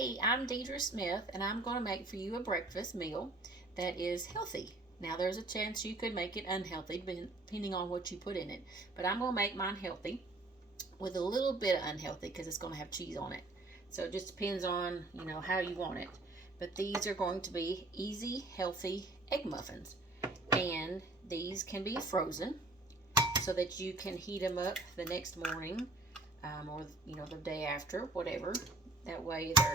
Hey, I'm Deedra Smith, and I'm going to make for you a breakfast meal that is healthy. Now, there's a chance you could make it unhealthy depending on what you put in it, but I'm going to make mine healthy with a little bit of unhealthy because it's going to have cheese on it. So it just depends on, how you want it. But these are going to be easy, healthy egg muffins. And these can be frozen so that you can heat them up the next morning or, the day after, whatever. That way they're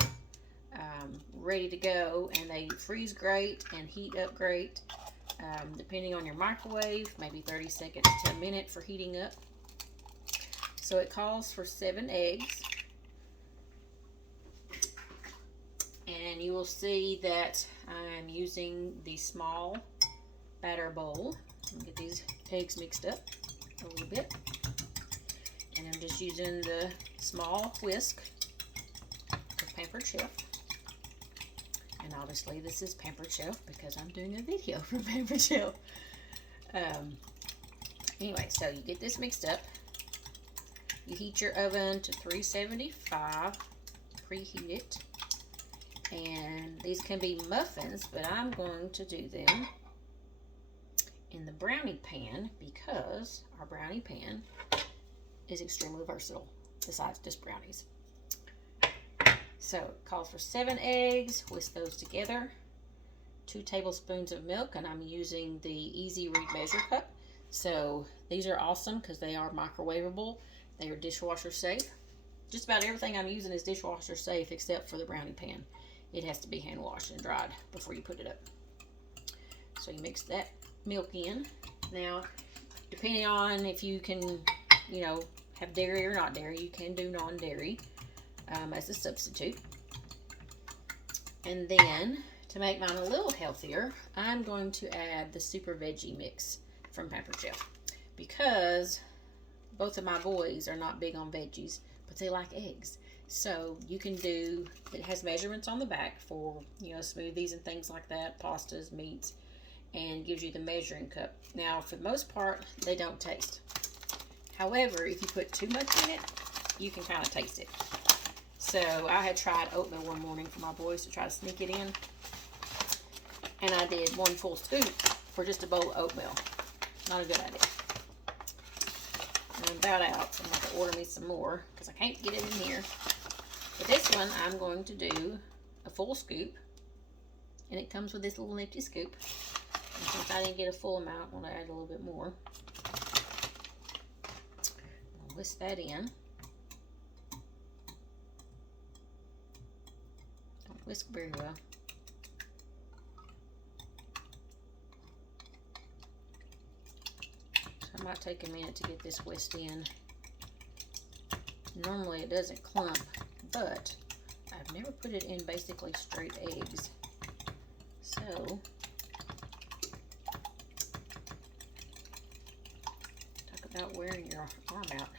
ready to go, and they freeze great and heat up great, depending on your microwave, maybe 30 seconds to a minute for heating up. So it calls for 7 eggs, and you will see that I'm using the small batter bowl. Let me get these eggs mixed up a little bit, and I'm just using the small whisk of Pampered Chef. And obviously this is Pampered Chef because I'm doing a video for Pampered Chef. Anyway, so you get this mixed up. You heat your oven to 375, preheat it. And these can be muffins, but I'm going to do them in the brownie pan because our brownie pan is extremely versatile besides just brownies. So it calls for 7 eggs, whisk those together, 2 tablespoons of milk, and I'm using the Easy Read Measure Cup. So these are awesome because they are microwavable, they are dishwasher safe. Just about everything I'm using is dishwasher safe except for the brownie pan. It has to be hand washed and dried before you put it up. So you mix that milk in. Now, depending on if you can, have dairy or not dairy, you can do non-dairy as a substitute. And then, to make mine a little healthier, I'm going to add the Super Veggie Mix from Pampered Chef because both of my boys are not big on veggies, but they like eggs. So you can do, it has measurements on the back for, smoothies and things like that, pastas, meats, and gives you the measuring cup. Now, for the most part, they don't taste. However, if you put too much in it, you can kind of taste it. So I had tried oatmeal one morning for my boys to try to sneak it in. And I did 1 full scoop for just a bowl of oatmeal. Not a good idea. And I'm about out, so I'm going to order me some more because I can't get it in here. But this one, I'm going to do a full scoop. And it comes with this little nifty scoop. And since I didn't get a full amount, I'm going to add a little bit more. I'll whisk that in. Don't whisk very well. So it might take a minute to get this whisked in. Normally it doesn't clump, but I've never put it in basically straight eggs. So talk about wearing your arm out.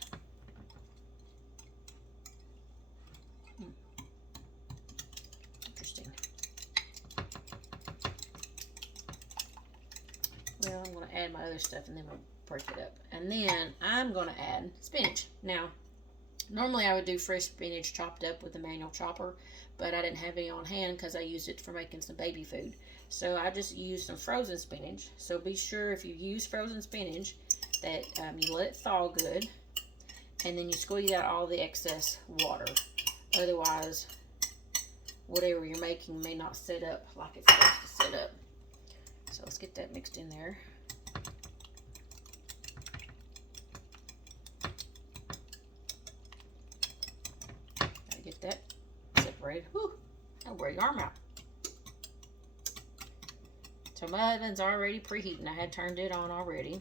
Interesting. Well, I'm going to add my other stuff and then we'll break it up. And then I'm going to add spinach. Now, normally I would do fresh spinach chopped up with a manual chopper, but I didn't have any on hand because I used it for making some baby food. So I just used some frozen spinach. So be sure if you use frozen spinach that you let it thaw good, and then you squeeze out all the excess water. Otherwise, whatever you're making may not set up like it's supposed to set up. So let's get that mixed in there. Gotta get that separated. Whew, I'll wear your arm out. So my oven's already preheating. I had turned it on already.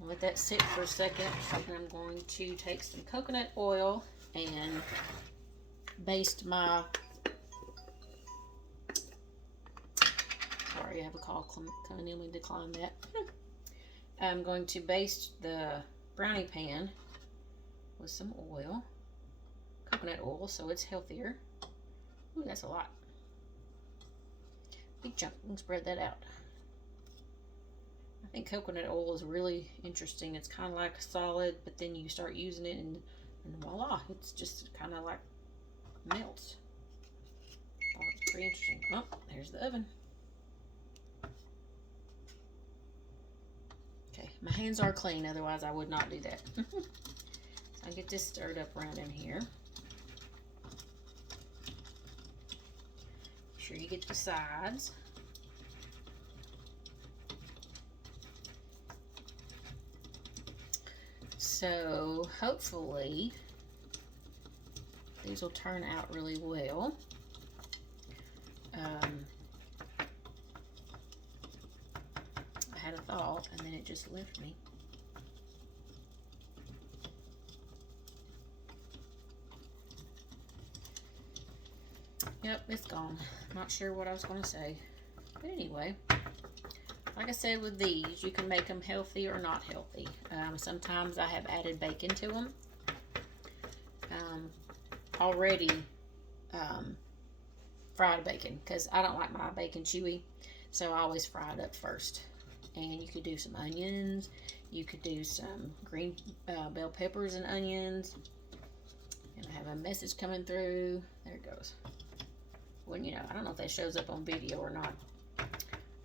I'll let that sit for a second. And I'm going to take some coconut oil and baste my, sorry, I have a call coming in. We decline that. I'm going to baste the brownie pan with some oil, coconut oil, so it's healthier. Ooh, that's a lot. Big chunk. You can spread that out. I think coconut oil is really interesting. It's kind of like solid, but then you start using it and voila, it's just kind of like melts. Thought it was pretty interesting. Oh, there's the oven. Okay, my hands are clean, otherwise I would not do that. So I get this stirred up around in here. Make sure you get the sides. So hopefully these will turn out really well. I had a thought and then it just left me. Yep, it's gone. Not sure what I was going to say. But anyway, like I said with these, you can make them healthy or not healthy. Sometimes I have added bacon to them. Already fried bacon, because I don't like my bacon chewy, so I always fry it up first. And you could do some onions, you could do some green bell peppers and onions. And I have a message coming through. There it goes. Well, you know, I don't know if that shows up on video or not.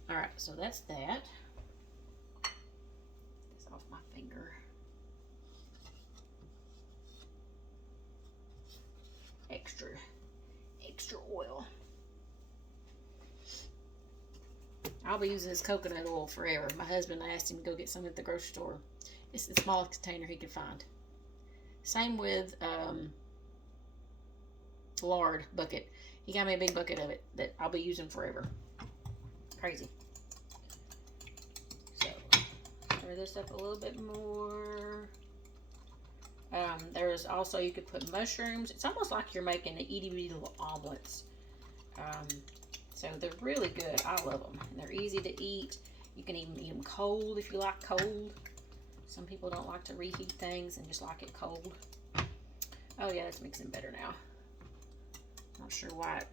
Alright, so that's that. This off my finger. Extra oil. I'll be using this coconut oil forever. My husband asked him to go get some at the grocery store. It's the smallest container he could find. Same with lard bucket. He got me a big bucket of it that I'll be using forever. Crazy. So, stir this up a little bit more. There's also, you could put mushrooms. It's almost like you're making the itty bitty little omelets. So they're really good. I love them. And they're easy to eat. You can even eat them cold if you like cold. Some people don't like to reheat things and just like it cold. Oh yeah, that's mixing better now. Not sure why it,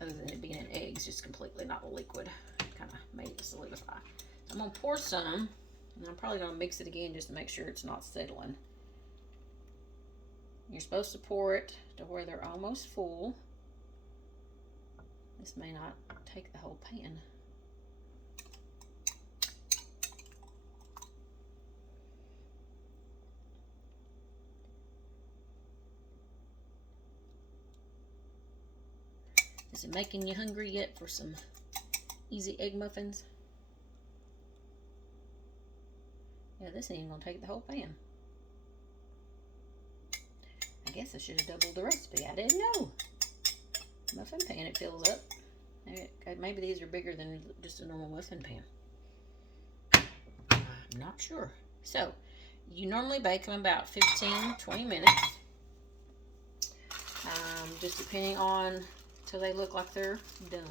other than it being an egg, it's just completely not a liquid. Kind of made it solidify. So I'm going to pour some, and I'm probably going to mix it again just to make sure it's not settling. You're supposed to pour it to where they're almost full. This may not take the whole pan. Is it making you hungry yet for some easy egg muffins? Yeah, this ain't gonna take the whole pan. I guess I should have doubled the recipe. I didn't know. Muffin pan, it fills up. Maybe these are bigger than just a normal muffin pan. I'm not sure. So, you normally bake them about 15-20 minutes. Just depending on till they look like they're done.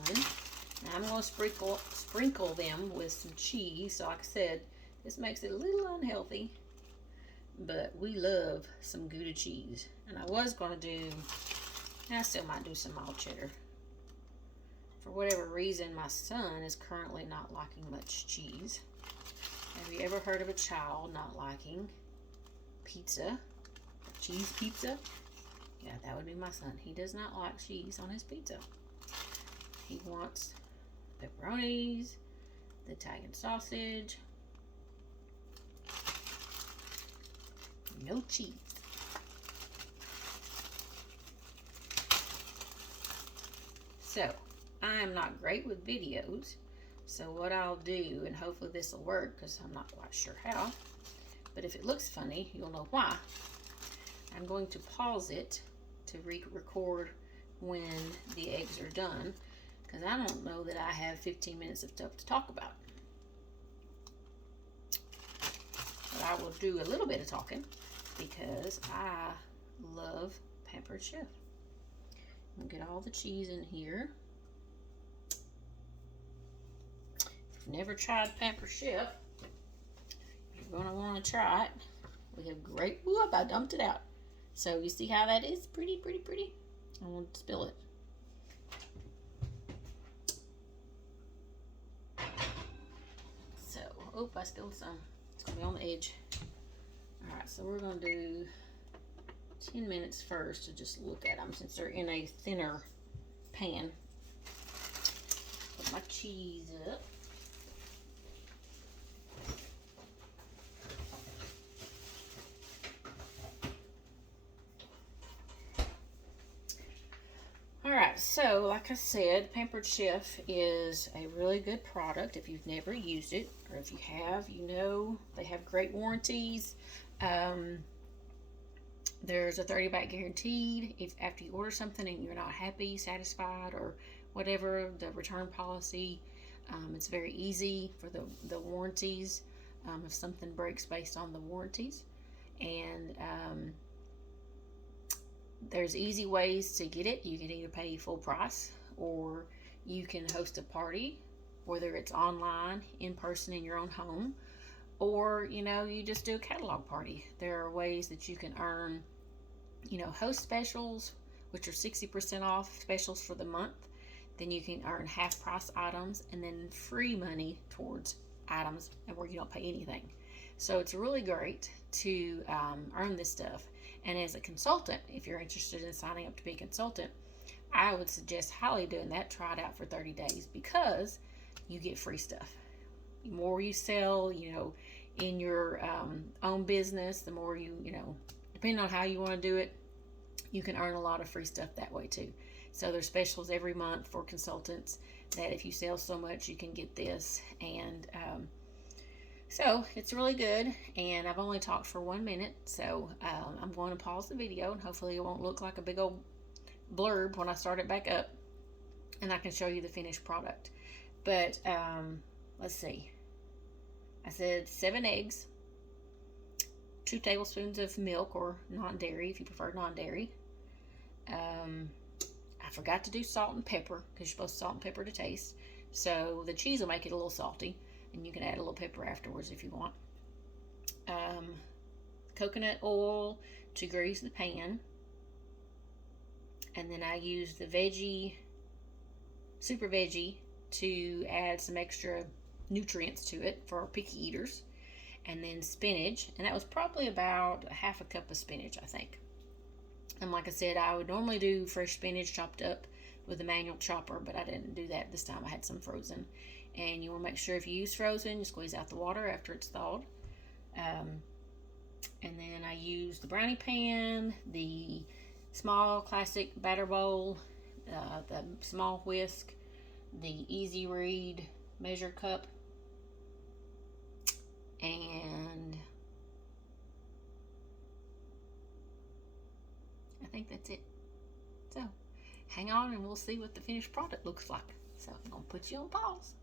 Now I'm going to sprinkle them with some cheese. So like I said, this makes it a little unhealthy, but we love some Gouda cheese. And I was going to do, I still might do some mild cheddar. For whatever reason, my son is currently not liking much cheese. Have you ever heard of a child not liking pizza? Cheese pizza? Yeah, that would be my son. He does not like cheese on his pizza. He wants pepperonis, the Italian sausage, no cheese. So, I am not great with videos. So what I'll do, and hopefully this will work because I'm not quite sure how, but if it looks funny, you'll know why. I'm going to pause it to re-record when the eggs are done, because I don't know that I have 15 minutes of stuff to talk about. But I will do a little bit of talking because I love Pampered Chef. I'll get all the cheese in here. If you've never tried Pampered Chef, you're going to want to try it. We have great, whoop, I dumped it out. So you see how that is? Pretty, pretty, pretty. I won't spill it. So, oh, I spilled some. It's going to be on the edge. Alright, so we're going to do 10 minutes first to just look at them since they're in a thinner pan. Put my cheese up. Alright, so like I said, Pampered Chef is a really good product if you've never used it, or if you have, you know they have great warranties. There's a 30-back guaranteed. If after you order something and you're not happy, satisfied, or whatever, the return policy, it's very easy for the warranties if something breaks based on the warranties. And there's easy ways to get it. You can either pay full price, or you can host a party, whether it's online, in person, in your own home, or you just do a catalog party. There are ways that you can earn host specials, which are 60% off specials for the month. Then you can earn half price items, and then free money towards items and where you don't pay anything. So it's really great to earn this stuff. And as a consultant, if you're interested in signing up to be a consultant, I would suggest highly doing that. Try it out for 30 days because you get free stuff. The more you sell, in your own business, the more depending on how you want to do it, you can earn a lot of free stuff that way too. So there's specials every month for consultants that if you sell so much, you can get this. And so it's really good, and I've only talked for 1 minute, so I'm going to pause the video, and hopefully it won't look like a big old blurb when I start it back up, and I can show you the finished product. But let's see. I said 7 eggs, 2 tablespoons of milk or non-dairy if you prefer non-dairy. I forgot to do salt and pepper because you're supposed to salt and pepper to taste. So the cheese will make it a little salty, and you can add a little pepper afterwards if you want. Coconut oil to grease the pan. And then I use the super veggie to add some extra nutrients to it for our picky eaters. And then spinach, and that was probably about half a cup of spinach, I think. And like I said, I would normally do fresh spinach chopped up with a manual chopper, but I didn't do that this time. I had some frozen. And you want to make sure if you use frozen, you squeeze out the water after it's thawed. And then I use the brownie pan, the small classic batter bowl, the small whisk, the easy read measure cup, and I think that's it. So hang on and we'll see what the finished product looks like. So I'm going to put you on pause.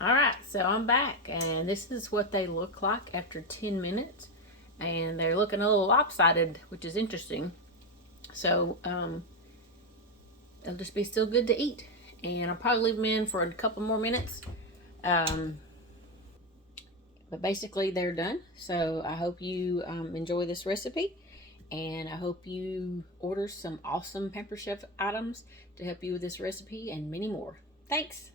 Alright, so I'm back, and this is what they look like after 10 minutes. And they're looking a little lopsided, which is interesting. So they'll just be still good to eat. And I'll probably leave them in for a couple more minutes. But basically they're done. So I hope you enjoy this recipe. And I hope you order some awesome Pampered Chef items to help you with this recipe and many more. Thanks!